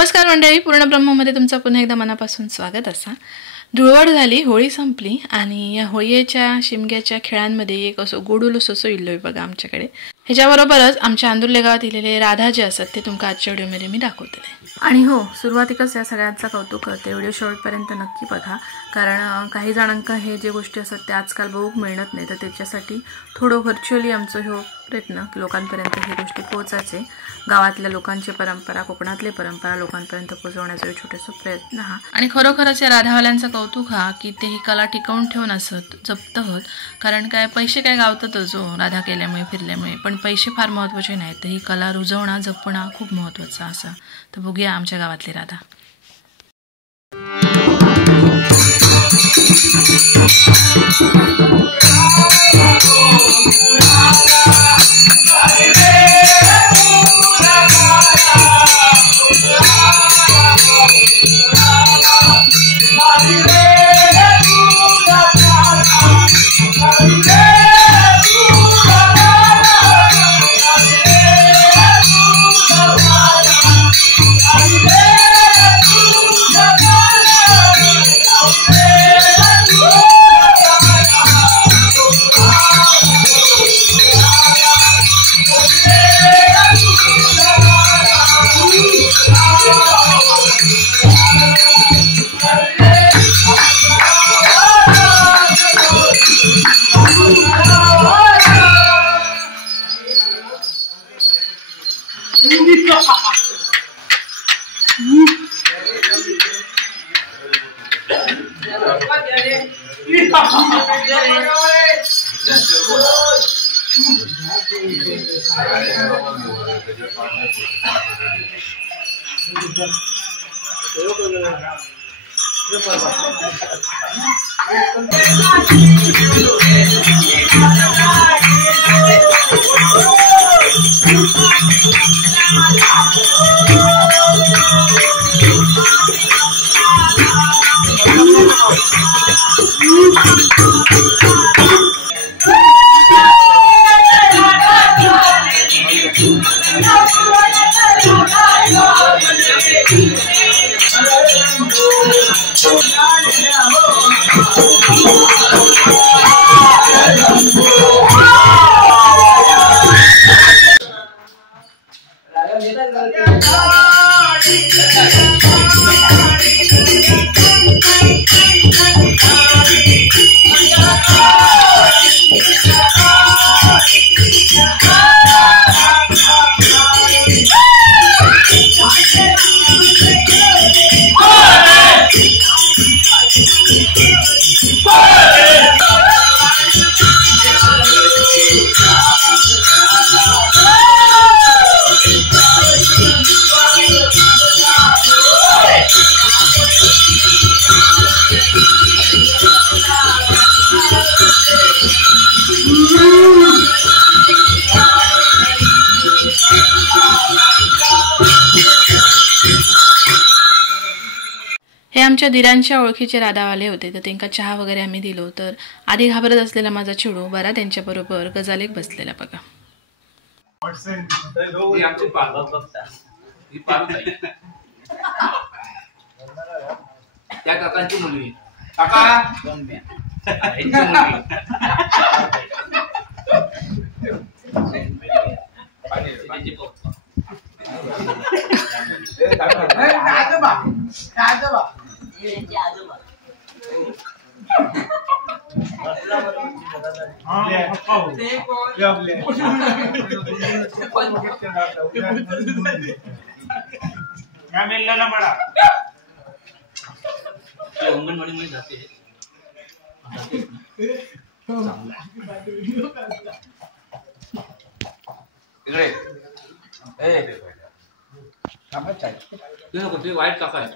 नमस्कार मंडळी, पूर्ण ब्रह्ममध्ये तुमचं पुन्हा एकदा मनापासून स्वागत असा। धुळवड झाली, होळी संपली आणि या होळीच्या शिमग्याच्या खेळांमध्ये एक असो गोडूल सोसो इल्लोय बघा आमच्याकडे। ह्याच्याबरोबरच आमच्या आंदुर्ले गावात इलेले राधा जे असतात ते तुमका आजच्या व्हिडिओमध्ये मी दाखवते। आणि हो, सुरुवातीकच या सगळ्यांचा कौतुक करते, व्हिडिओ शेवटपर्यंत नक्की बघा, कारण काही जणांका हे जे गोष्टी असतात ते आजकाल बघूक मिळत नाही, तर त्याच्यासाठी थोडं व्हर्च्युअली आमचं हो प्रयत्न लोकांपर्यंत हे गोष्टी पोहोचायचे, गावातल्या लोकांची परंपरा, कोकणातली परंपरा लोकांपर्यंत पोहोचवण्याचा छोटासा प्रयत्न हा। आणि खरोखरच या राधावाल्यांचं कौतुक हा की ते ही कला टिकवून ठेवून असत, जप्त होत, कारण काय पैसे काय गावतातच हो राधा केल्यामुळे फिरल्यामुळे, पण पैसे फार महत्त्वाचे नाहीत, तर ही कला रुजवणं जपणं खूप महत्त्वाचं असा। तर बघूया आमच्या गावातली राधा। हे आमच्या दिरांच्या ओळखीचे राधावाले होते, तर त्यांना चहा वगैरे आम्ही दिलो, तर आधी घाबरत असलेला माझा चिडू बरा त्यांच्या बरोबर गजालेक बसलेला बघा। त्या काकांची मुलगी काका अंगणवाडी जाते ते वाईट काका आहे,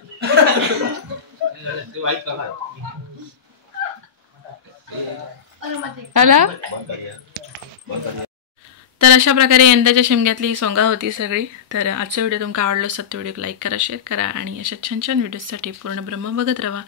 ते वाईट काका आहे। तर अशा प्रकारे यंदाच्या शिमग्यातली ही सोंगा होती सगळी। तर आजचा व्हिडिओ तुमका आवडला असेल तर व्हिडिओ लाईक करा, शेअर करा आणि अशा छान छान व्हिडिओसाठी पूर्ण ब्रह्म बघत राहा।